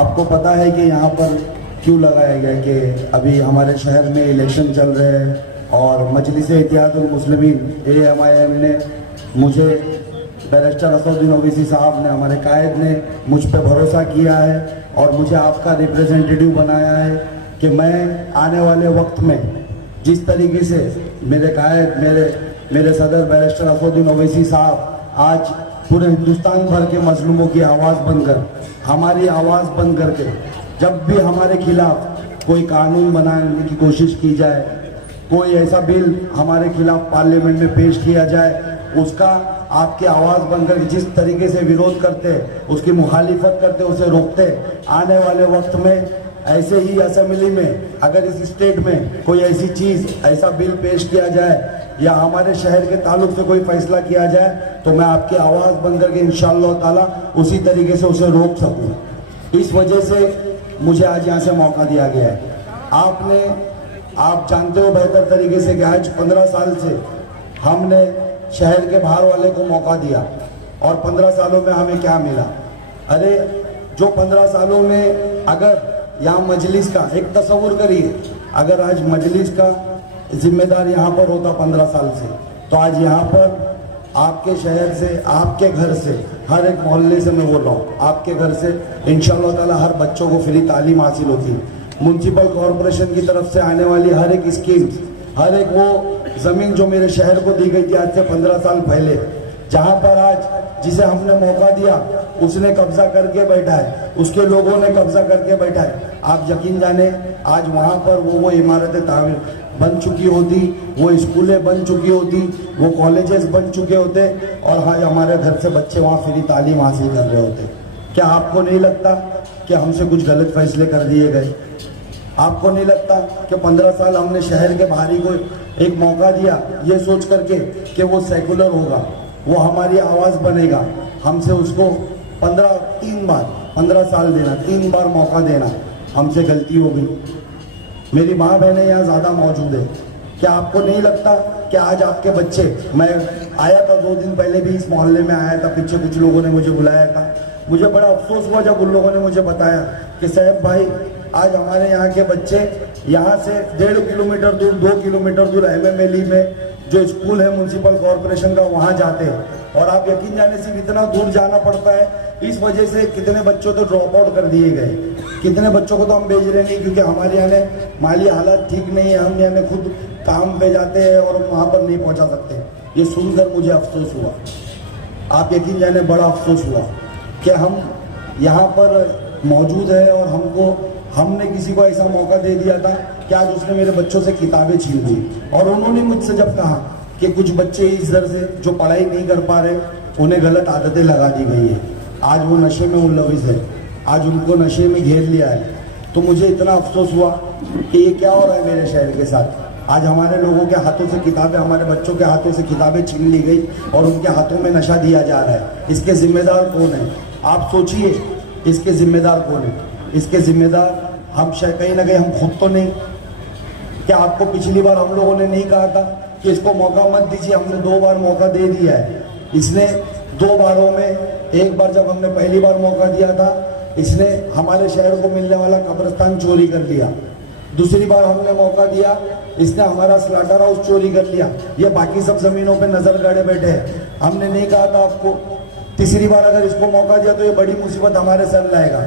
आपको पता है कि यहाँ पर क्यों लगाया गया कि अभी हमारे शहर में इलेक्शन चल रहे हैं और मजलिस इत्तेहादुल मुस्लिमीन AMIM ने मुझे बैरिस्टर असदुद्दीन ओवैसी साहब ने, हमारे कायद ने मुझ पर भरोसा किया है और मुझे आपका रिप्रेजेंटेटिव बनाया है कि मैं आने वाले वक्त में जिस तरीके से मेरे कायद, मेरे सदर बैरिस्टर असदुद्दीन ओवैसी साहब आज पूरे हिंदुस्तान भर के मजलूमों की आवाज़ बनकर, हमारी आवाज़ बन करके जब भी हमारे खिलाफ कोई कानून बनाने की कोशिश की जाए, कोई ऐसा बिल हमारे खिलाफ पार्लियामेंट में पेश किया जाए, उसका आपकी आवाज़ बनकर जिस तरीके से विरोध करते, उसकी मुखालिफत करते, उसे रोकते, आने वाले वक्त में ऐसे ही असेंबली में अगर इस स्टेट में कोई ऐसी चीज़, ऐसा बिल पेश किया जाए या हमारे शहर के ताल्लुक से कोई फैसला किया जाए तो मैं आपकी आवाज़ बनकर के इंशाअल्लाह ताला उसी तरीके से उसे रोक सकूं। इस वजह से मुझे आज यहाँ से मौका दिया गया है। आप जानते हो बेहतर तरीके से कि आज 15 साल से हमने शहर के बाहर वाले को मौका दिया और 15 सालों में हमें क्या मिला। अरे जो 15 सालों में अगर यहाँ मजलिस का एक तस्वुर करिए, अगर आज मजलिस का जिम्मेदार यहाँ पर होता 15 साल से, तो आज यहाँ पर आपके शहर से, आपके घर से, हर एक मोहल्ले से मैं बोल रहा हूँ, आपके घर से इंशाअल्लाह ताला हर बच्चों को फ्री तालीम हासिल होती। म्युनिसिपल कॉरपोरेशन की तरफ से आने वाली हर एक स्कीम, हर एक वो ज़मीन जो मेरे शहर को दी गई थी आज से 15 साल पहले, जहाँ पर आज जिसे हमने मौका दिया उसने कब्जा करके बैठा है, उसके लोगों ने कब्जा करके बैठा है। आप यकीन जाने आज वहाँ पर वो इमारतें तामीर बन चुकी होती, वो स्कूलें बन चुकी होती, वो कॉलेजेस बन चुके होते और आज हमारे घर से बच्चे वहाँ फ्री तालीम हासिल कर रहे होते। क्या आपको नहीं लगता कि हमसे कुछ गलत फैसले कर दिए गए? आपको नहीं लगता कि 15 साल हमने शहर के बाहरी को एक मौका दिया ये सोच करके कि वो सेकुलर होगा, वो हमारी आवाज़ बनेगा, हमसे उसको 15 साल देना, 3 बार मौका देना, हमसे गलती हो गई। मेरी माँ बहनें यहाँ ज़्यादा मौजूद है। क्या आपको नहीं लगता कि आज आपके बच्चे, मैं आया था 2 दिन पहले भी इस मोहल्ले में आया था, पीछे कुछ लोगों ने मुझे बुलाया था, मुझे बड़ा अफसोस हुआ जब उन लोगों ने मुझे बताया कि साहब भाई आज हमारे यहाँ के बच्चे यहाँ से 1.5 किलोमीटर दूर, 2 किलोमीटर दूर MMLE में जो स्कूल है म्युनिसिपल कॉरपोरेशन का, वहाँ जाते हैं और आप यकीन जाने से इतना दूर जाना पड़ता है। इस वजह से कितने बच्चों तो ड्रॉप आउट कर दिए गए, कितने बच्चों को तो हम भेज रहे नहीं क्योंकि हमारे यहाँ माली हालत ठीक नहीं है, हम यहाँ खुद काम पे जाते हैं और वहाँ पर नहीं पहुँचा सकते। ये सुनकर मुझे अफसोस हुआ, आप यकीन जाने बड़ा अफसोस हुआ कि हम यहाँ पर मौजूद है और हमने किसी को ऐसा मौका दे दिया था कि आज उसने मेरे बच्चों से किताबें छीन दी। और उन्होंने मुझसे जब कहा कि कुछ बच्चे इस दर से जो पढ़ाई नहीं कर पा रहे, उन्हें गलत आदतें लगा दी गई हैं, आज वो नशे में मुलविस है, आज उनको नशे में घेर लिया है, तो मुझे इतना अफसोस हुआ कि ये क्या हो रहा है मेरे शहर के साथ। आज हमारे लोगों के हाथों से किताबें, हमारे बच्चों के हाथों से किताबें छीन ली गई और उनके हाथों में नशा दिया जा रहा है। इसके जिम्मेदार कौन है? आप सोचिए, इसके जिम्मेदार कौन है? इसके जिम्मेदार हम कहीं ना कहीं हम खुद तो नहीं? क्या आपको पिछली बार हम लोगों ने नहीं कहा था कि इसको मौका मत दीजिए? हमने 2 बार मौका दे दिया है। इसने 2 बारों में, एक बार जब हमने पहली बार मौका दिया था, इसने हमारे शहर को मिलने वाला कब्रिस्तान चोरी कर लिया। दूसरी बार हमने मौका दिया, इसने हमारा स्लाटर हाउस चोरी कर लिया। ये बाकी सब जमीनों पे नजर गाड़े बैठे हैं। हमने नहीं कहा था आपको? तीसरी बार अगर इसको मौका दिया तो ये बड़ी मुसीबत हमारे सर लाएगा।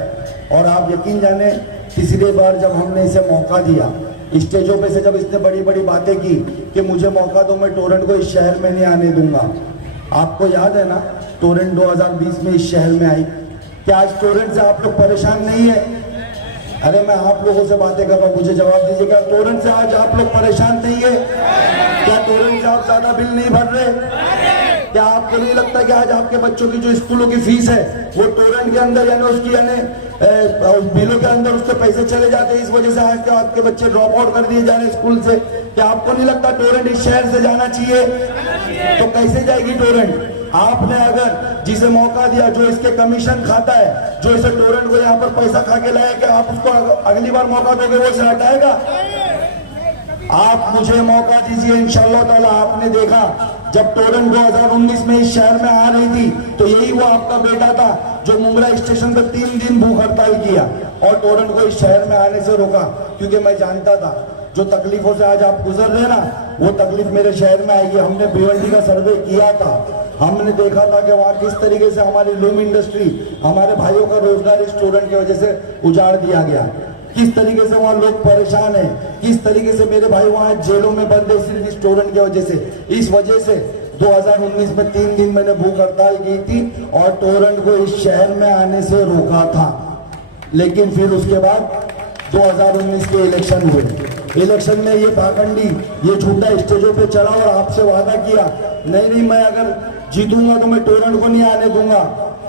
और आप यकीन जाने, तीसरी बार जब हमने इसे मौका दिया, स्टेजों पे से जब इसने बड़ी बड़ी बातें की कि मुझे मौका दो, मैं टोरेंट को इस शहर में नहीं आने दूंगा। आपको याद है ना, टोरेंट 2020 में इस शहर में आई। क्या आज टोरेंट से आप लोग परेशान नहीं है? अरे मैं आप लोगों से बातें कर रहा हूँ, मुझे जवाब दीजिए, क्या टोरेंट से आज आप लोग परेशान नहीं है? क्या टोरेंट से आप ज्यादा बिल नहीं भर रहे? क्या आपको नहीं लगता कि आज आपके बच्चों की जो स्कूलों की फीस है वो टोरेंट के अंदर यानी उसकी बिलों के अंदर उसके पैसे चले जाते हैं? इस वजह से आज आपके बच्चे ड्रॉप आउट कर दिए जा रहे स्कूल से। क्या आपको नहीं लगता टोरेंट इस शहर से जाना चाहिए? तो कैसे जाएगी टोरेंट? आपने अगर जिसे मौका दिया, जो इसके कमीशन खाता है, जो इसे टोरेंट को यहाँ पर पैसा खा के लाया, कि आप उसको अगली बार मौका दोगे वो इसे हटाएगा? आप मुझे मौका दीजिए, इंशाअल्लाह ताला। आपने देखा जब टोरेंट 2019 में इस शहर में आ रही थी तो यही वो आपका बेटा था जो मुंब्रा स्टेशन पर 3 दिन भूख हड़ताल किया और टोरंट को इस शहर में आने से रोका, क्योंकि मैं जानता था जो तकलीफों से आज आप गुजर रहे ना, वो तकलीफ मेरे शहर में आएगी। हमने भिवंडी का सर्वे किया था, हमने देखा था कि वहाँ किस तरीके से हमारी लूम इंडस्ट्री, हमारे भाइयों का रोजगार इस टोरंट की वजह से उजाड़ दिया गया, किस तरीके से वहाँ लोग परेशान हैं, किस तरीके से मेरे भाई वहाँ जेलों में बंद है सिर्फ इस टोरंट की वजह से। इस वजह से 2019 में 3 दिन मैंने भूख हड़ताल की थी और टोरंट को इस शहर में आने से रोका था। लेकिन फिर उसके बाद 2019 के इलेक्शन हुए, इलेक्शन में ये पाखंडी, ये झूठा स्टेजों पे चढ़ा और आपसे वादा किया नहीं मैं अगर जीतूंगा तो मैं टोरंट को नहीं आने दूंगा।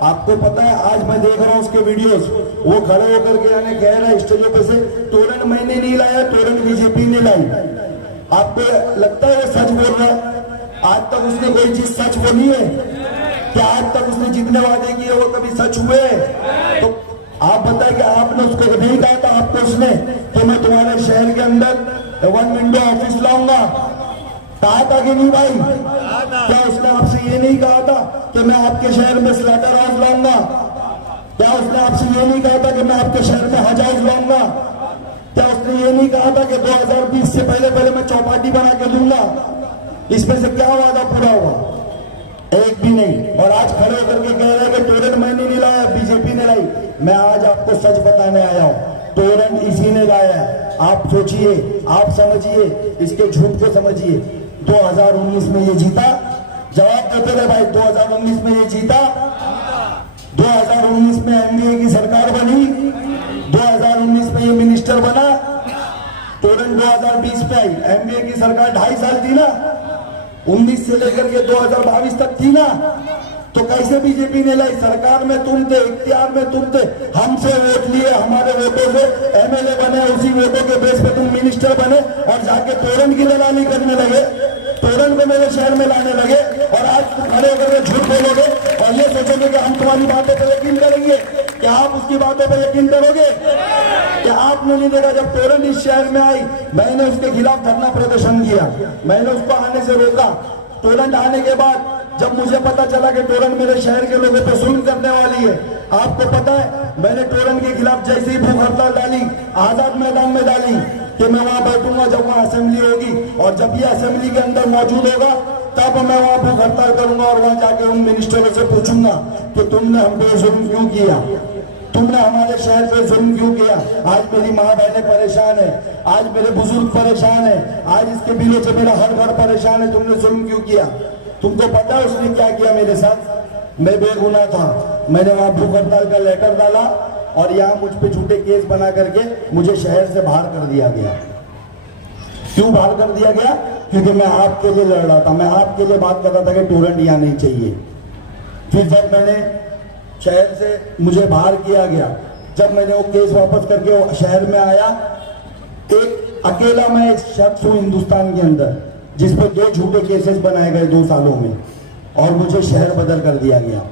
आपको पता है आज मैं देख रहा हूँ उसके वीडियोस, वो खड़े होकर के आने कह रहा है स्टेजों पे से टोरंट मैंने नहीं लाया, टोरंट बीजेपी ने लाई। आपको लगता है वो सच बोल रहा है? आज तक उसने कोई चीज सच बोली है क्या? आज तक उसने जितने वादे किए वो कभी सच हुए? तो आप बताएं कि आपने उसको नहीं कहा था आपको उसने कि मैं तुम्हारे शहर के अंदर 1 विंडो ऑफिस लाऊंगा? कहा था कि नहीं भाई? क्या उसने आपसे ये नहीं कहा था कि मैं आपके शहर में स्लॉटर हाउस लाऊंगा? क्या उसने आपसे ये नहीं कहा था कि मैं आपके शहर में हज हाउस लाऊंगा? क्या उसने ये नहीं कहा था कि 2020 से पहले मैं चौपाटी बना के दूंगा? इसमें से क्या वादा पूरा हुआ? एक भी नहीं। और आज खड़े होकर के कह रहे हैं कि टोरंट मैंने नहीं लाया, बीजेपी ने लाई। मैं आज आपको सच बताने आया हूं, टोरंट इसी ने लाया है। आप सोचिए, आप समझिए, इसके झूठ को समझिए। 2019 में ये जीता, जवाब देते रहे भाई, 2019 में ये जीता, 2019 में एमडीए की सरकार बनी, 2019 में ये मिनिस्टर बना, टोरंट 2020 पे आई। एमडीए की सरकार 2.5 साल थी ना, 19 से लेकर के 2022 तक थी ना, तो कैसे बीजेपी ने लाई? सरकार में तुम थे, इख्तियार में तुम थे, हमसे वोट लिए, हमारे वोटों से एमएलए बने, उसी वोटों के बेस पे तुम मिनिस्टर बने और जाके टोरंट की दलाली करने लगे, टोरंट को मेरे शहर में लाने लगे। और आज तुम खड़े होकर झूठ बोलोगे और ये सोचोगे कि हम तुम्हारी बातों पर यकीन करेंगे। क्या आप उसकी बातों पर यकीन करोगे? क्या आपने नहीं देखा जब टोरंट इस शहर में आई, मैंने उसके खिलाफ धरना प्रदर्शन किया, मैंने उसको आने से रोका। टोरंट आने के बाद जब मुझे पता चला कि टोरंट मेरे शहर के लोगों पे जुल्म करने वाली है, आपको पता है मैंने टोरंट के खिलाफ जैसे ही भूख हड़ताल डाली, आजाद मैदान में डाली कि मैं वहां बैठूंगा जब वहां असेंबली होगी, और जब ये असेंबली के अंदर मौजूद होगा तब मैं वहां भूख हड़ताल करूंगा और वहां जाके उन मिनिस्टरों से पूछूंगा कि तुमने हम पे जुल्म क्यों किया, तुमने हमारे शहर पे जुल्म क्यों किया। आज मेरी माँ बहनें परेशान है, आज मेरे बुजुर्ग परेशान है, आज इसके बिलों से मेरा हर घर परेशान है, तुमने जुल्म क्यों किया? तुमको पता है उसने क्या किया मेरे साथ? मैं बेगुनाह था, मैंने वहां भूख हड़ताल का लेटर डाला और यहाँ मुझ पे झूठे केस बना करके मुझे शहर से बाहर कर दिया गया। क्यों बाहर कर दिया गया? क्योंकि मैं आपके लिए लड़ रहा था, मैं आपके लिए बात कर रहा था कि टोरंट यहाँ नहीं चाहिए। फिर जब मैंने शहर से मुझे बाहर किया गया, जब मैंने वो केस वापस करके वो शहर में आया, एक अकेला मैं एक शख्स हूं हिंदुस्तान के अंदर जिस पर 2 झूठे केसेस बनाए गए 2 सालों में, और मुझे शहर बदल कर दिया गया।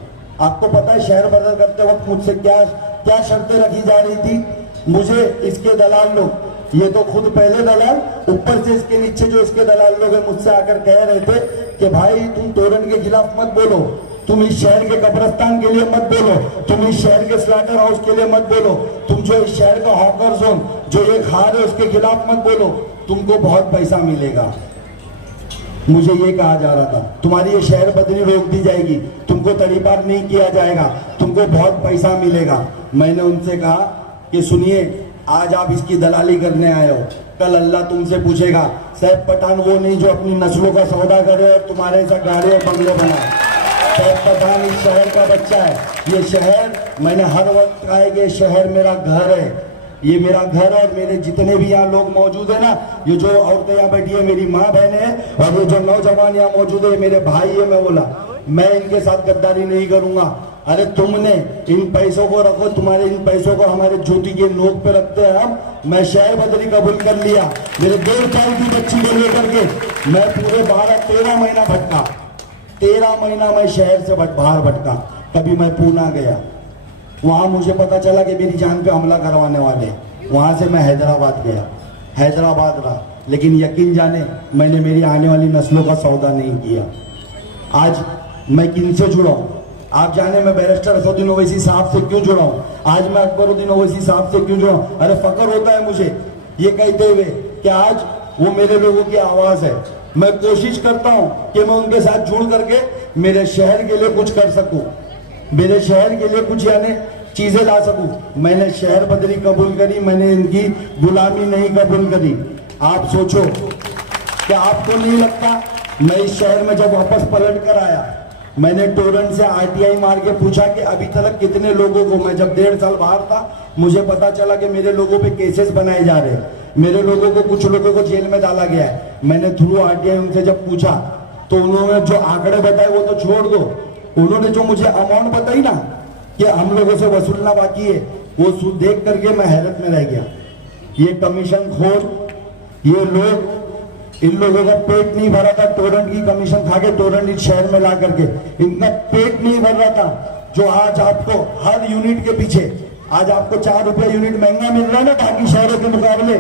आपको पता है शहर बदल करते वक्त मुझसे क्या क्या शर्तें रखी जा रही थी? मुझे इसके दलाल लोग, ये तो खुद पहले दलाल, ऊपर से इसके नीचे जो इसके दलाल लोग हैं मुझसे आकर कह रहे थे कि भाई तुम टोरंट के खिलाफ मत बोलो, तुम इस शहर के कब्रिस्तान के लिए मत बोलो, तुम इस शहर के स्लॉटर हाउस के लिए मत बोलो, तुम जो इस शहर का हॉकर जोन जो ये खा रहे उसके खिलाफ मत बोलो, तुमको बहुत पैसा मिलेगा। मुझे ये कहा जा रहा था तुम्हारी ये शहर बदली रोक दी जाएगी, तुमको तड़ीपार नहीं किया जाएगा, तुमको बहुत पैसा मिलेगा। मैंने उनसे कहा कि सुनिए, आज आप इसकी दलाली करने आए हो, कल अल्लाह तुमसे पूछेगा। सैफ पठान वो नहीं जो अपनी नस्लों का सौदा करे और तुम्हारे ऐसा गाड़ी और बंगले बनाए। सैफ पठान इस शहर का बच्चा है। ये शहर, मैंने हर वक्त कहा है कि शहर मेरा घर है, ये मेरा घर और मेरे जितने भी यहाँ लोग मौजूद है ना, ये जो औरतें यहाँ बैठी है मेरी माँ बहनें हैं, और ये जो नौजवान यहाँ मौजूद है मेरे भाई है। मैं बोला मैं इनके साथ गद्दारी नहीं करूंगा। अरे तुमने इन पैसों को रखो, तुम्हारे इन पैसों को हमारे जूती के नोक पे रखते हैं हम। मैं शहर बदली कबूल कर लिया, मेरे 2 साल की बच्ची को लेकर के मैं पूरे 12-13 महीना भटका, 13 महीना मैं शहर से बाहर भटका। कभी मैं पूना गया, वहां मुझे पता चला कि मेरी जान पे हमला करवाने वाले, वहां से मैं हैदराबाद गया, हैदराबाद रहा, लेकिन यकीन जाने मैंने मेरी आने वाली नस्लों का सौदा नहीं किया। आज मैं किन से जुड़ा हूं? आप जाने मैं बैरिस्टर असदुद्दीन ओवैसी साहब से क्यों जुड़ा हूं, आज मैं अकबरुद्दीन ओवैसी साहब से क्यों जुड़ा हूं। अरे फक्र होता है मुझे ये कहते हुए कि आज वो मेरे लोगों की आवाज है। मैं कोशिश करता हूं कि मैं उनके साथ जुड़ करके मेरे शहर के लिए कुछ कर सकूं, मेरे शहर के लिए कुछ यानी चीजें ला सकूं। मैंने शहर बदली कबूल करी, मैंने इनकी गुलामी नहीं कबूल करी। आप सोचो कि आपको नहीं लगता मैं इस शहर में जब वापस पलट कर आया, मैंने टोरंट से आरटीआई मार के पूछा कि अभी तक कितने लोगों को, मैं जब 1.5 साल बाहर था मुझे पता चला कि मेरे लोगों पे केसेस बनाए जा रहे हैं, मेरे लोगों को, कुछ लोगों को जेल में डाला गया है। मैंने थ्रू आरटीआई उनसे जब पूछा तो उन्होंने जो आंकड़े बताए वो तो छोड़ दो, उन्होंने जो मुझे अमाउंट बताई ना कि हम लोगों से वसूलना बाकी है, वो देख करके मैं हैरत में रह गया। ये कमीशन खोर, ये लोग, इन लोगों का पेट नहीं भरा था टोरंट की कमीशन खा के, टोरंट इस शहर में ला करके इनका पेट नहीं भर रहा था। जो आज आपको हर यूनिट के पीछे, आज आपको 4 रुपए यूनिट महंगा मिल रहा है ना बाकी शहरों के मुकाबले,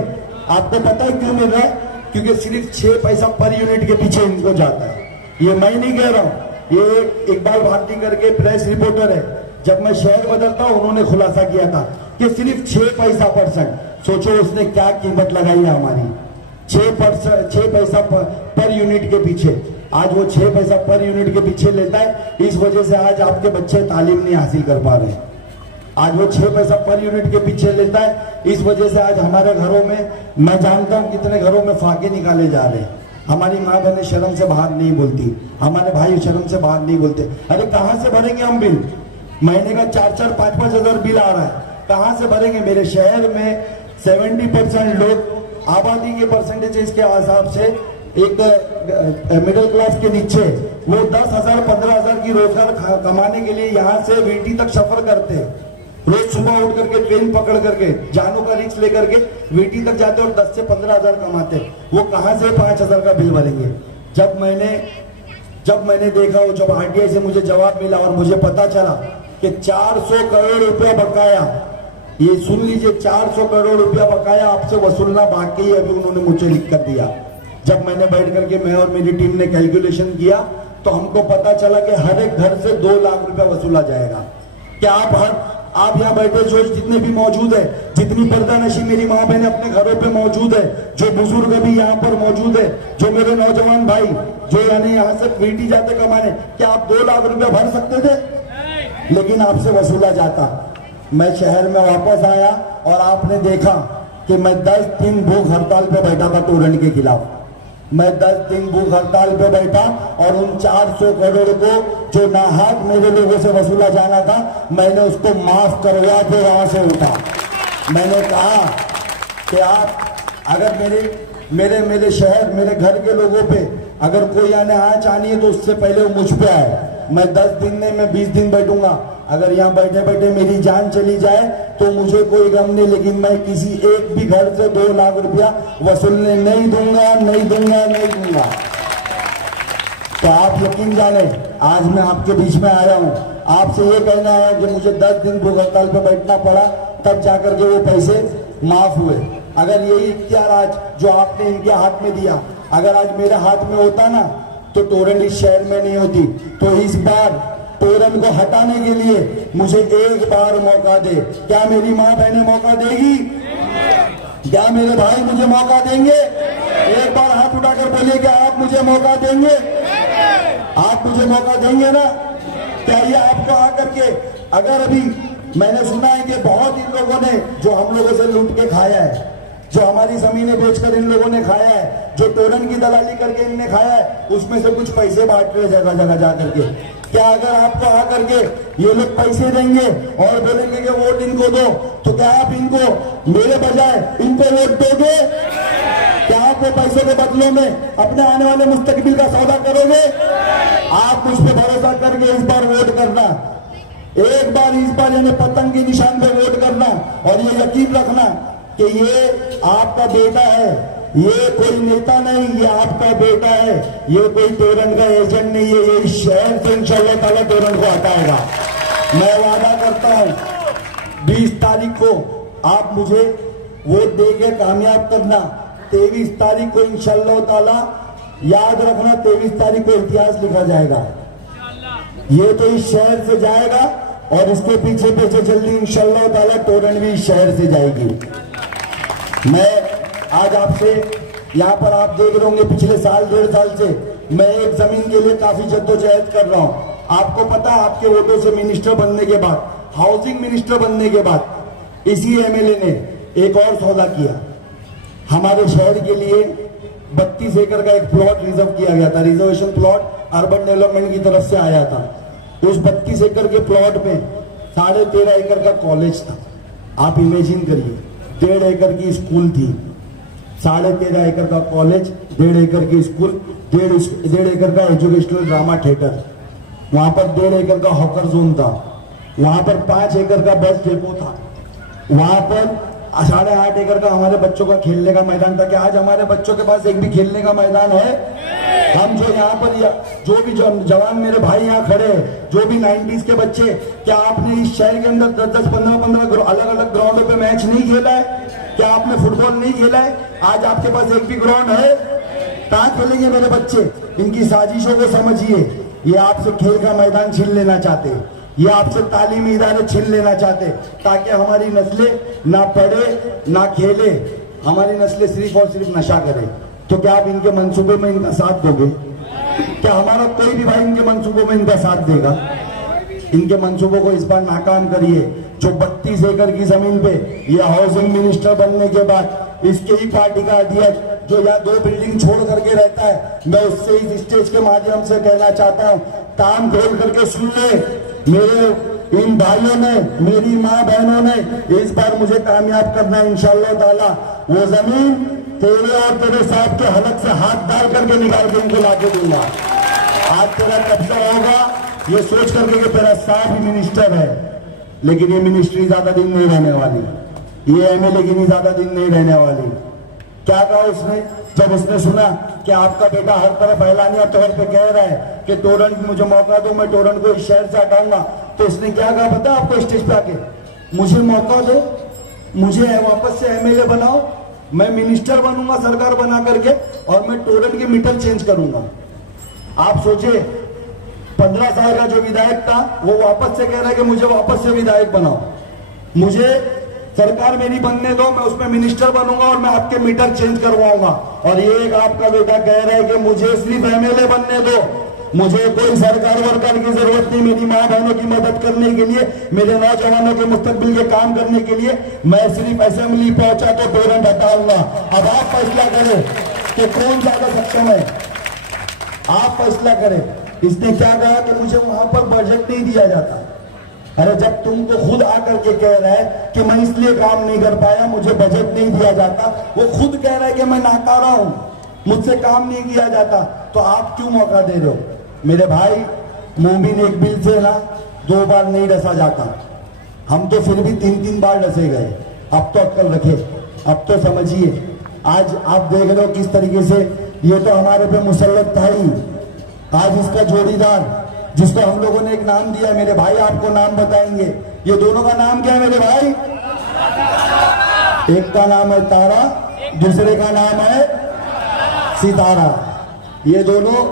आपको पता है क्यों मिल रहा है? क्योंकि सिर्फ 6 पैसा पर यूनिट के पीछे इनको जाता है। ये मैं नहीं कह रहा हूं, ये इकबाल भारती करके प्रेस रिपोर्टर है, जब मैं शहर बदलता उन्होंने खुलासा किया था कि सिर्फ 6 पैसा %। सोचो उसने क्या कीमत लगाई है हमारी, 6 पैसा पर यूनिट के पीछे। आज वो 6 पैसा पर यूनिट के पीछे लेता है, इस वजह से आज आपके बच्चे तालीम नहीं हासिल कर पा रहे। आज वो 6 पैसा पर यूनिट के पीछे लेता है, इस वजह से आज हमारे घरों में, मैं जानता हूं कितने घरों में फाके निकाले जा रहे हैं। हमारी माँ बहनें शर्म से बाहर नहीं बोलती, हमारे भाई शर्म से बाहर नहीं बोलते। अरे कहां से भरेंगे हम बिल? महीने का 4-4, 5-5 हजार बिल आ रहा है, कहां से भरेंगे? मेरे शहर में 70% लोग, आबादी के परसेंटेज के हिसाब से एक मिडिल क्लास के नीचे, वो 10,000, 15,000 की रोजगार कमाने के लिए यहाँ से वीटी तक सफर करते हैं। रोज सुबह उठ करके ट्रेन पकड़ करके, जानों का रिक्स लेकर के वीटी तक जाते और 10 से 15,000 कमाते। वो कहां से 5,000 का बिल भरेंगे? जब मैंने देखा, जब आरटीआई से मुझे जवाब मिला और मुझे पता चला कि 400 करोड़ रुपया बकाया, ये सुन लीजिए, 400 करोड़ रुपया बकाया आपसे वसूलना बाकी है, अभी उन्होंने मुझे लिख कर दिया। जब मैंने बैठ करके, मैं और मेरी टीम ने कैलकुलेशन किया तो हमको पता चला कि हर एक घर से 2 लाख रुपया वसूला जाएगा। क्या आप यहाँ बैठे जो जितने भी मौजूद है, जितनी पर्दानशी मेरी माँ बहने अपने घरों पे मौजूद है, जो बुजुर्ग भी यहाँ पर मौजूद है, जो मेरे नौजवान भाई जो यानी यहाँ से वीटी जाते कमाने, क्या आप 2 लाख रुपया भर सकते थे? लेकिन आपसे वसूला जाता। मैं शहर में वापस आया और आपने देखा कि मैं 10 दिन भूख हड़ताल पे बैठा था टोरंट के खिलाफ। मैं 10 दिन भूख हड़ताल पे बैठा और उन 400 करोड़ को जो नाहक मेरे लोगों से वसूला जाना था, मैंने उसको माफ करवा के वहां से उठा। मैंने कहा कि आप अगर मेरे शहर, मेरे घर के लोगों पे अगर कोई आने आँच आनी है तो उससे पहले वो मुझ पे आए। मैं 10 दिन नहीं, मैं 20 दिन बैठूंगा। अगर यहाँ बैठे बैठे मेरी जान चली जाए तो मुझे कोई गम नहीं, लेकिन मैं किसी एक भी घर से 2 लाख रुपया वसूलने नहीं दूंगा, नहीं दूंगा, नहीं दूंगा। तो आप यकीन जाने, आज मैं आपके बीच में आया हूँ, आपसे ये कहना है कि मुझे 10 दिन भूख हड़ताल पे बैठना पड़ा, तब जाकर के वो पैसे माफ हुए। अगर यही इख्तियार आज जो आपने इनके हाथ में दिया, अगर आज मेरे हाथ में होता ना, तो टोरंट इस शहर में नहीं होती। तो इस बार टोरंट को हटाने के लिए मुझे एक बार मौका दे। क्या मेरी माँ बहनें मौका देगी? क्या मेरे भाई मुझे मौका देंगे? एक बार हाथ उठाकर बोलिए, क्या आप मुझे मौका देंगे? आप मुझे मौका देंगे ना? क्या ये आपको आकर के, अगर अभी मैंने सुना है कि बहुत इन लोगों ने जो हम लोगों से लूट के खाया है, जो हमारी जमीनें बेचकर इन लोगों ने खाया है, जो टोरंट की दलाली करके इनने खाया है, उसमें से कुछ पैसे बांट रहे जगह जगह जाकर के। क्या अगर आपको आकर के ये लोग पैसे देंगे और बोलेंगे कि वोट इनको दो, तो क्या आप इनको मेरे बजाय इनको वोट दोगे? क्या आप वो पैसे के बदलों में अपने आने वाले मुस्तकबिल का सौदा करोगे? आप मुझ पर भरोसा करके इस बार वोट करना, एक बार इस बार यानी पतंग के निशान पे वोट करना, और ये यकीन रखना कि ये आपका बेटा है, ये कोई नेता नहीं, ये आपका बेटा है, ये कोई टोरंट का एजेंट नहीं है। ये इस शहर से इंशाअल्लाह ताला टोरंट को हटाएगा। मैं वादा करता हूं 20 तारीख को आप मुझे वोट देके कामयाब करना। 23 तारीख को इंशाअल्लाह ताला, याद रखना, 23 तारीख को इतिहास लिखा जाएगा। ये तो इस शहर से जाएगा और इसके पीछे पीछे जल्दी इंशाल्लाह ताला तोरण भी इस शहर से जाएगी। मैं आज आपसे यहाँ पर आप देख रहे होंगे पिछले साल 1.5 साल से मैं एक जमीन के लिए काफी जद्दोजहद कर रहा हूँ। आपको पता है आपके वोटों से मिनिस्टर बनने के बाद, हाउसिंग मिनिस्टर बनने के बाद इसी एमएलए ने एक और सौदा किया। हमारे शहर के लिए 32 एकड़ का एक प्लॉट रिजर्व किया गया था। रिजर्वेशन प्लॉट अर्बन डेवलपमेंट की तरफ से आया था। उस 32 एकड़ के प्लॉट में 13.5 एकड़ का कॉलेज था। आप इमेजिन करिए, 1.5 एकड़ की स्कूल थी, 13.5 एकड़ का कॉलेज, 1.5 एकड़ की स्कूल, 1.5 एकड़ का एजुकेशनल ड्रामा थिएटर, वहां पर 1.5 एकड़ का हॉकर जोन था, वहां पर 5 एकड़ का बस डेपो था, वहां पर 8.5 एकड़ का हमारे बच्चों का खेलने का मैदान था। क्या आज हमारे बच्चों के पास एक भी खेलने का मैदान है? हम जो यहाँ पर जो भी जवान मेरे भाई यहाँ खड़े हैं, जो भी 90s के बच्चे, क्या आपने इस शहर के अंदर 10-10, 15-15 अलग अलग ग्राउंडों पे मैच नहीं खेला है? क्या आपने फुटबॉल नहीं खेला है? आज आपके पास एक भी ग्राउंड है? कहाँ खेलेंगे मेरे बच्चे? इनकी साजिशों को समझिए। ये आपसे खेल का मैदान छीन लेना चाहते हैं, ये आपसे तालीमी इदारे छीन लेना चाहते, ताकि हमारी नस्लें ना पढ़े ना खेले, हमारी नस्लें सिर्फ और सिर्फ नशा करे। तो क्या आप इनके मंसूबे में इनका साथ दोगे? क्या हमारा कोई भी भाई इनके मंसूबों में इनका साथ देगा? इनके मंसूबों को इस बार नाकाम करिए। जो 32 एकड़ की जमीन पे ये हाउसिंग मिनिस्टर बनने के बाद इसके ही पार्टी का अध्यक्ष जो यहाँ 2 बिल्डिंग छोड़ करके रहता है, मैं उससे इस स्टेज के माध्यम से कहना चाहता हूँ, कान खोल करके सुन ले। मेरे इन भाइयों ने, मेरी माँ बहनों ने इस बार मुझे कामयाब करना है इंशाअल्लाह ताला। वो जमीन तेरे और तेरे साहब के हलक से हाथ डाल करके निकाल के इनको लाके दूंगा। आज तेरा कब्जा होगा ये सोच करके कि तेरा साहब ही मिनिस्टर है, लेकिन ये मिनिस्ट्री ज्यादा दिन नहीं रहने वाली, ये एमएलए की ज्यादा दिन नहीं रहने वाली। क्या कहा उसने? जब उसने सुना कि आपका बेटा हर तरफ ऐलानिया तौर पे कह रहा है कि टोरन मुझे मौका दो, मैं टोरन को इस शहर से हटाऊंगा, तो इसने क्या कहा पता आपको स्टेज पे आके? मुझे मौका दो, मुझे वापस से एमएलए बनाओ, मैं मिनिस्टर बनूंगा सरकार बना करके और मैं टोरन की मीटर चेंज करूंगा। आप सोचिए, 15 साल का जो विधायक था वो वापस से कह रहा है कि मुझे वापस से विधायक बनाओ, मुझे सरकार मेरी बनने दो, मैं उसमें मिनिस्टर बनूंगा और मैं आपके मीटर चेंज करवाऊंगा। और ये एक आपका बेटा कह रहा है कि मुझे सिर्फ एमएलए बनने दो, मुझे कोई सरकार वरकार की जरूरत नहीं, मेरी माँ बहनों की मदद करने के लिए, मेरे नौजवानों के मुस्तकबिल के काम करने के लिए मैं सिर्फ असेंबली पहुंचा तो टोरन हटाऊंगा। अब आप फैसला करें कि कौन ज्यादा सक्षम है, आप फैसला करें। इसने क्या कहा कि मुझे वहां पर बजट नहीं दिया जाता। अरे जब तुमको खुद आकर के कह रहा है कि मैं इसलिए काम नहीं कर पाया, मुझे बजट नहीं दिया जाता, वो खुद कह रहा है कि मैं नाकारा हूं, मुझसे काम नहीं किया जाता, तो आप क्यों मौका दे रहे हो? मेरे भाई, मोमिन एक बिल से ना 2 बार नहीं डसा जाता, हम तो फिर भी 3-3 बार डसे गए। अब तो अक्ल रखे, अब तो समझिए। आज आप देख रहे हो किस तरीके से ये तो हमारे पे मुसल्लत था ही। आज इसका जोड़ीदार जिसको हम लोगों ने एक नाम दिया, मेरे भाई आपको नाम बताएंगे, ये दोनों का नाम क्या है मेरे भाई? एक का नाम है तारा, दूसरे का नाम है सितारा। ये दोनों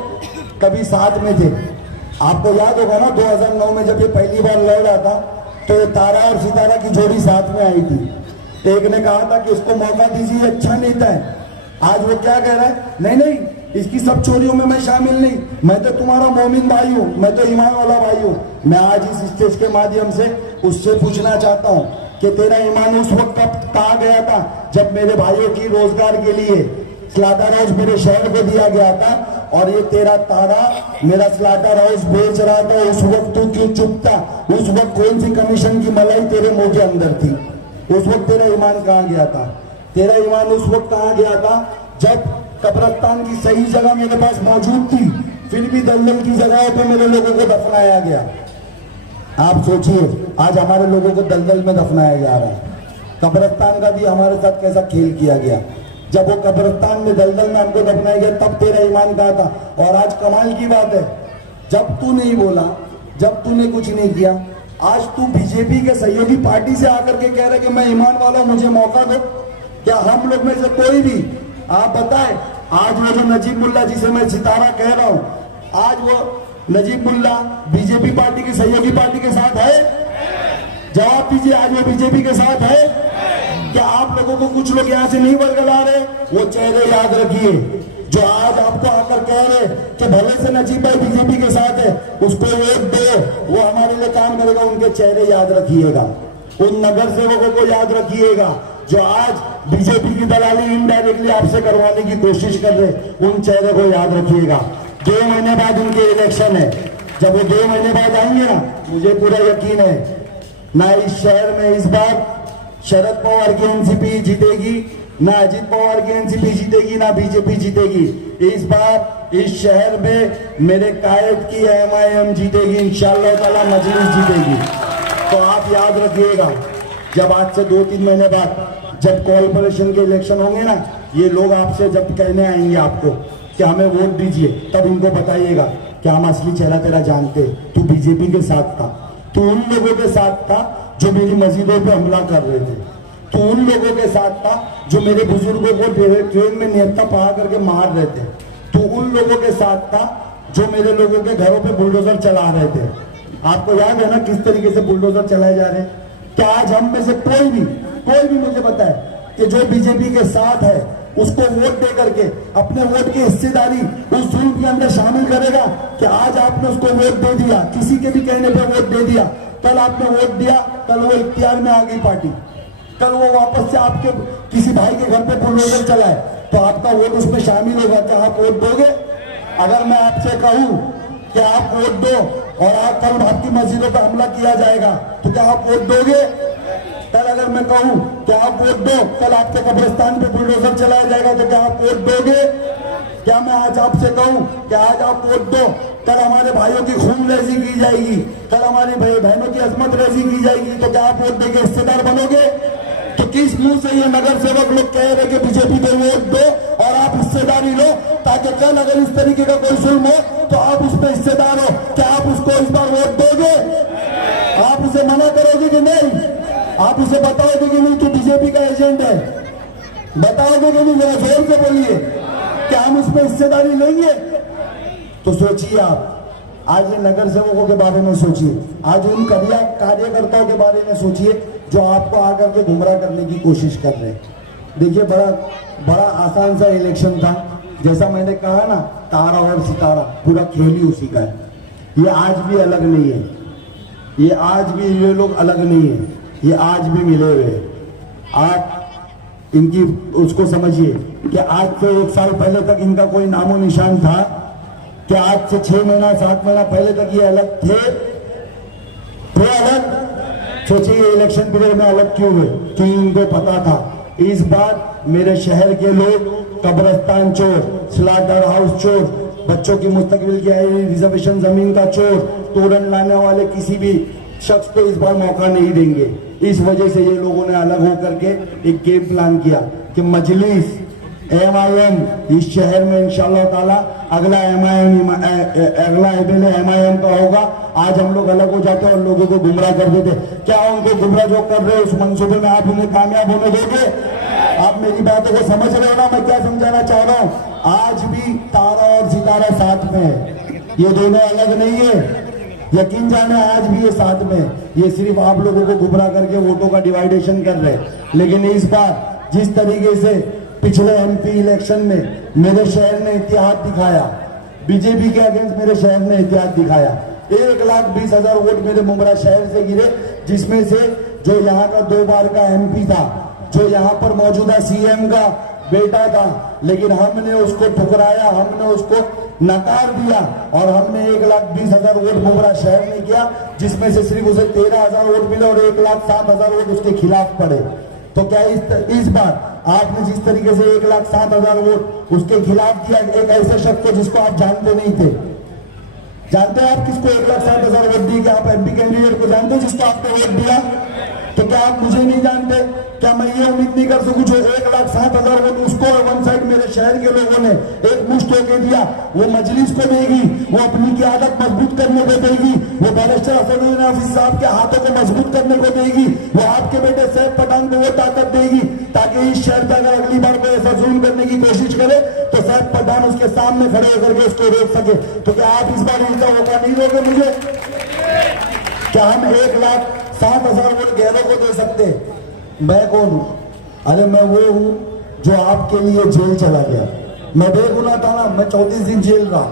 कभी साथ में थे। आपको याद होगा ना 2009 में जब ये पहली बार लड़ रहा था तो ये तारा और सितारा की जोड़ी साथ में आई थी। एक ने कहा था कि उसको मौका दीजिए, अच्छा नेता है। आज वो क्या कह रहा है? नहीं नहीं, इसकी सब चोरियों में मैं शामिल नहीं, मैं तो तुम्हारा मोमिन भाई हूं, मैं तो ईमान वाला भाई हूं। मैं आज इस स्टेज के माध्यम से उससे पूछना चाहता हूं कि तेरा ईमान उस वक्त कहाँ गया था जब मेरे भाइयों की रोजगार के लिए स्लाटर हाउस मेरे शहर को दिया गया था, और ये तेरा तारा मेरा स्लाटर हाउस बेच रहा था, उस वक्त तू क्यों चुप था? उस वक्त कौन सी कमीशन की मलाई तेरे मुंह के अंदर थी? उस वक्त तेरा ईमान कहाँ गया था? तेरा ईमान उस वक्त कहाँ गया था जब कब्रिस्तान की सही जगह मेरे पास मौजूद थी, फिर भी दलदल की जगहों पे मेरे लोगों को दफनाया गया। आप सोचिए, आज हमारे लोगों को दलदल में दफनाया जा रहा है। कब्रिस्तान का भी हमारे साथ कैसा खेल किया गया। जब वो कब्रिस्तान में दलदल में हमको दफनाया गया तब तेरा ईमान कहा था। और आज कमाल की बात है, जब तू नहीं बोला, जब तूने कुछ नहीं किया, आज तू बीजेपी के सहयोगी पार्टी से आकर के कह रहे कि मैं ईमान वाला हूं, मुझे मौका दो। क्या हम लोग में से कोई भी आप बताएं? आज वो जो नजीब मुल्ला जिसे मैं सितारा कह रहा हूं, आज वो नजीब मुल्ला बीजेपी पार्टी की सहयोगी पार्टी के साथ है? जवाब दीजिए, आज वो बीजेपी के साथ है? क्या आप लोगों को कुछ लोग यहाँ से नहीं बरगला रहे? वो चेहरे याद रखिए जो आज आपको आकर कह रहे कि भले से नजीब भाई बीजेपी के साथ है, उसको वोट दो, वो हमारे लिए काम करेगा। उनके चेहरे याद रखिएगा, उन नगर सेवकों को याद रखिएगा जो आज बीजेपी की दलाली इनडायरेक्टली आपसे करवाने की कोशिश कर रहे, उन चेहरे को याद रखिएगा। 2 महीने बाद उनके इलेक्शन है, जब वो 2 महीने बाद आएंगे ना, मुझे पूरा यकीन है ना इस शहर में इस बार शरद पवार की एनसीपी जीतेगी, ना अजीत पवार की एनसीपी जीतेगी, ना बीजेपी जीतेगी। इस बार इस शहर में मेरे कायद की एमआईएम जीतेगी, इंशाअल्लाह ताला मजलिस जीतेगी। तो आप याद रखिएगा, जब आज से 2-3 महीने बाद जब कॉर्पोरेशन के इलेक्शन होंगे ना, ये लोग आपसे जब कहने आएंगे आपको कि हमें वोट दीजिए, तब इनको बताइएगा कि हम असली चेहरा तेरा जानते, तू बीजेपी के साथ था, तू उन लोगों के साथ था जो मेरी मस्जिदों पे हमला कर रहे थे, तू उन लोगों के साथ था जो मेरे बुजुर्गों को ट्रेन में निहत्था पहा करके मार रहे थे, तू उन लोगों के साथ था जो मेरे लोगों के घरों पे बुलडोजर चला रहे थे। आपको याद है ना किस तरीके से बुलडोजर चलाए जा रहे हैं? क्या आज हम में से कोई भी मुझे बताए कि जो बीजेपी के साथ है उसको वोट दे करके अपने वोट की हिस्सेदारी उस जुल्म के अंदर शामिल करेगा? कि आज आपने उसको वोट दे दिया, किसी के भी कहने पर वोट दे दिया, कल आपने वोट दिया, कल वो इख्तियार में आ गई पार्टी, कल वो वापस से आपके किसी भाई के घर पे बुलडोजर चलाए, तो आपका वोट उसमें शामिल होगा। क्या आप वोट दोगे? अगर मैं आपसे कहूं कि आप वोट दो और आप कल आपकी मस्जिदों पर हमला किया जाएगा, तो क्या आप वोट दोगे? कल अगर मैं कहूं कि आप वोट दो, कल आपके कब्रिस्तान पे बुलडोजर चलाया जाएगा, तो क्या आप वोट दोगे? क्या मैं आज आपसे कहूं कि आज आप वोट दो, कल हमारे भाइयों की खून रेजी की जाएगी, कल हमारी बहनों की अजमत रेजी की जाएगी, तो क्या आप वोट देके हिस्सेदार बनोगे? तो किस मुंह से ये नगर सेवक लोग कह रहे कि बीजेपी को वोट दो और आप हिस्सेदारी लो, ताकि कल अगर इस तरीके का कोई जुल्म हो तो आप उस पर हिस्सेदार हो? क्या आप उसको इस बार वोट दोगे? आप उसे मना करोगे कि नहीं? आप उसे बताओगे कि नहीं तू बीजेपी का एजेंट है? बताओगे कि नहीं? जरा जोर से बोलिए, क्या हम उसमें हिस्सेदारी लेंगे? तो सोचिए आप, आज ये नगर सेवकों के बारे में सोचिए, आज उन कार्यकर्ताओं के बारे में सोचिए जो आपको आकर के गुमराह करने की कोशिश कर रहे हैं। देखिए, बड़ा आसान सा इलेक्शन था, जैसा मैंने कहा ना, तारा और सितारा, पूरा खेल ही उसी का है। ये आज भी अलग नहीं है, ये आज भी ये लोग अलग नहीं है, ये आज भी मिले हुए हैं। आप इनकी उसको समझिए कि आज से 1 साल पहले तक इनका कोई नामो निशान था कि आज से 6 महीना 7 महीना पहले तक ये अलग थे अलग? सोचिए इलेक्शन पीरियड में अलग क्यों हुए? कि इनको पता था इस बार मेरे शहर के लोग कब्रिस्तान चोर, स्लाटर हाउस चोर, बच्चों की मुस्तकबिल की रिजर्वेशन जमीन का चोर, तोड़न लाने वाले किसी भी शख्स को इस बार मौका नहीं देंगे। इस वजह से ये लोगों ने अलग होकर के एक गेम प्लान किया कि मजलिस एमआईएम इस शहर में इंशाअल्लाह ताला अगला एमएलए एमआईएम का होगा। आज हम लोग अलग हो जाते हैं और लोगों को गुमराह कर देते। क्या उनको गुमराह जो कर रहे हैं उस मंसूबे में आप उन्हें कामयाब होने दोगे? आप मेरी बातों को समझ रहे हो ना? मैं क्या समझाना चाह रहा हूँ? आज भी तारा और सितारा साथ में है, ये दोनों अलग नहीं है। यकीन जाने आज भी ये साथ में, ये सिर्फ आप लोगों को गुमराह करके वोटों का डिवाइडेशन कर रहे हैं। लेकिन इस बार जिस तरीके से पिछले एमपी इलेक्शन में मेरे शहर ने इतिहाद दिखाया, बीजेपी के अगेंस्ट मेरे शहर ने इतिहाद दिखाया, 1,20,000 वोट मेरे मुमरा शहर से गिरे, जिसमें से जो यहाँ का 2 बार का एमपी था, जो यहाँ पर मौजूदा सीएम का बेटा था, लेकिन हमने उसको ठुकराया, हमने उसको नकार दिया और हमने 1,20,000 वोट मुमरा शहर ने किया, जिसमें से सिर्फ उसे 13,000 वोट मिले और 1,07,000 वोट उसके खिलाफ पड़े। तो क्या इस बार आपने जिस तरीके से 1,07,000 वोट उसके खिलाफ दिया एक ऐसे शख्स को जिसको आप जानते नहीं थे? जानते हैं आप किसको 1,07,000 वोट दिए? क्या आप एमपी कैंडिडेट को जानते हैं जिसको आपने वोट दिया? तो क्या आप मुझे नहीं जानते? क्या मैं ये उम्मीद नहीं कर सकूं जो 1,07,000 वोट उसको वन साइड मेरे शहर के लोगों ने एक मुश्त होके दिया, वो मजलिस को देगी, वो अपनी की आदत मजबूत करने को देगी, वो बैरिस्टर असदुद्दीन हाफिज साहब के हाथों को मजबूत करने को देगी, वो आपके बेटे सैफ पठान को वो ताकत देगी ताकि इस शहर पे अगर अगली बार कोई ऐसा जुल्म करने की कोशिश करे तो सैफ पठान उसके सामने खड़े होकर के उसको रोक सके। तो क्या आप इस बार इनका मौका नहीं क्या हम 1,07,000 वोट गैरों को दे सकते? मैं कौन हूं? अरे मैं वो हूं जो आपके लिए जेल चला गया। मैं बेगुनाह था ना, मैं 34 दिन जेल रहा।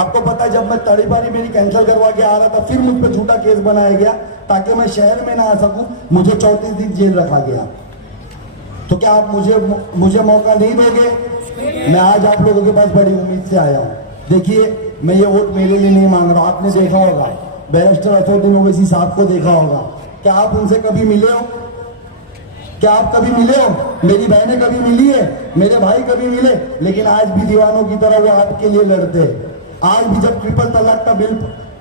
आपको पता है जब मैं तड़ीपारी मेरी कैंसिल करवा के आ रहा था, फिर मुझ पर झूठा केस बनाया गया ताकि मैं शहर में ना आ सकूं, मुझे 34 दिन जेल रखा गया। तो क्या आप मुझे मौका नहीं दोगे? मैं आज आप लोगों के पास बड़ी उम्मीद से आया हूं। देखिए, मैं ये वोट मेरे लिए नहीं मांग रहा। आपने देखा होगा बैरिस्टर असदुद्दीन ओवैसी साहब को देखा होगा। क्या आप उनसे कभी मिले हो? क्या आप कभी मिले हो? मेरी बहनें कभी मिली है? मेरे भाई कभी मिले? लेकिन आज भी दीवानों की तरह वो आपके लिए लड़ते हैं। आज भी जब ट्रिपल तलाक का बिल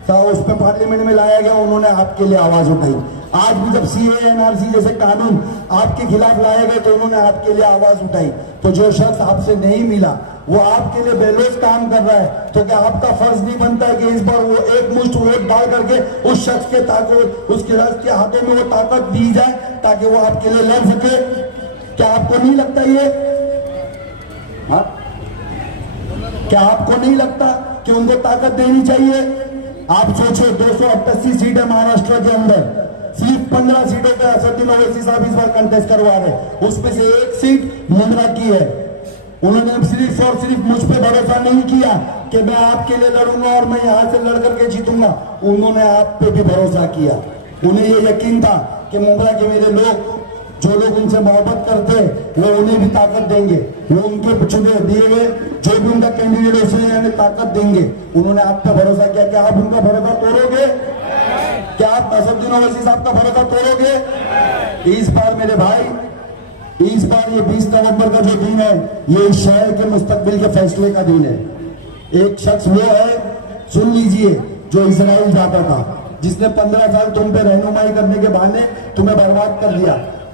था उसमें पार्लियामेंट में लाया गया, उन्होंने आपके लिए आवाज उठाई। आज भी जब सीए एनआरसी जैसे कानून आपके खिलाफ लाए गए तो उन्होंने आपके लिए आवाज उठाई। तो जो शख्स आपसे नहीं मिला वो आपके लिए बेलोस काम कर रहा है, तो क्या आपका फर्ज नहीं बनता है कि इस बार वो एक मुश्त वोट डाल करके उस शख्स के उसके शख्स के हाथों में वो ताकत दी जाए ताकि वो आपके लिए लड़ सके? क्या आपको नहीं लगता ये? हाँ, क्या आपको नहीं लगता कि उनको ताकत देनी चाहिए? आप सोचो, 288 सीट है महाराष्ट्र के अंदर, सिर्फ 15 सीटों पे असदुद्दीन ओवैसी साहब इस बार कंटेस्ट करवा रहे। उसमें से एक सीट मुंद्रा की है। उन्होंने सिर्फ और सिर्फ मुझ पे भरोसा नहीं किया कि मैं आपके लिए लड़ूंगा और मैं यहां से लड़ करके जीतूंगा, उन्होंने आप पे भी भरोसा किया। उन्हें ये यकीन था कि मुंद्रा के मेरे लोग, जो लोग उनसे मोहब्बत करते हैं, वो उन्हें भी ताकत देंगे, वो उनके चुने दिए गए जो भी उनका कैंडिडेट है उसे ताकत देंगे। उन्होंने आप पे भरोसा किया। क्या आप उनका भरोसा तोड़ोगे? क्या आप असदुद्दीन ओवैसी साहब का भरोसा तोड़ोगे? इस बार मेरे भाई, इस बार ये 20 नवंबर का जो दिन है, ये इस शहर के मुस्तकबिल के फैसले का दिन है। एक शख्स वो है, सुन लीजिए, जो इजराइल जाता था, जिसने 15 साल तुम पे रहनुमाई करने के बहाने तुम्हें बर्बाद कर दिया।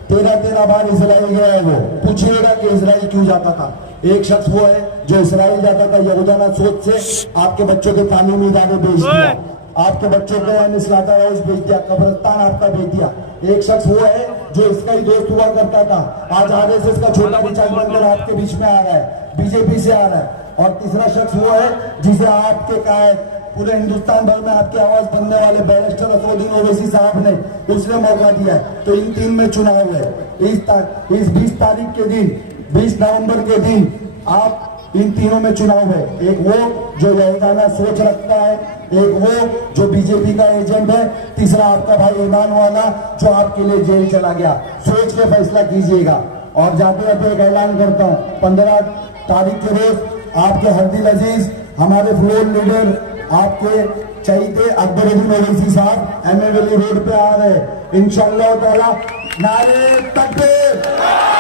13 बार इजराइल गया है। वो पूछिएगा कि इजराइल क्यों जाता था। एक शख्स वो है जो इजराइल जाता था यहूदाना सोच से आपके बच्चों के तालीमी इदारे भेज दिया, आपके बच्चों को स्लाटर हाउस भेज दिया, कब्रिस्तान आपका भेज दिया। एक शख्स वो है जो इसका ही दोस्त हुआ करता था, आज आरएसएस का छोटा रिचार्ज बनकर आपके बीच में आ रहा है, बीजेपी से आ रहा है। और तीसरा शख्स वो है जिसे आपके कायद पूरे हिंदुस्तान भर में आपकी आवाज बनने वाले बैरिस्टर असदुद्दीन ओवैसी साहब ने उसने मौका दिया है। तो इन 3 में चुनाव है। इस 20 तारीख के दिन, 20 नवंबर के दिन आप इन तीनों में चुनाव है। एक वो जो यहूदाना सोच रखता है, एक वो जो बीजेपी का एजेंट है, तीसरा आपका भाई ईमान वाला जो आपके लिए जेल चला गया। सोच के फैसला कीजिएगा। और जाते जाते एक ऐलान करता हूँ, 15 तारीख के रोज आपके हरदिल अजीज, हमारे फ्लोर लीडर, आपके चहीते अकबरुद्दीन ओवैसी साहब एमए वैली रोड पे आ रहे। इंशाअल्लाह ताला नारे तकबीर।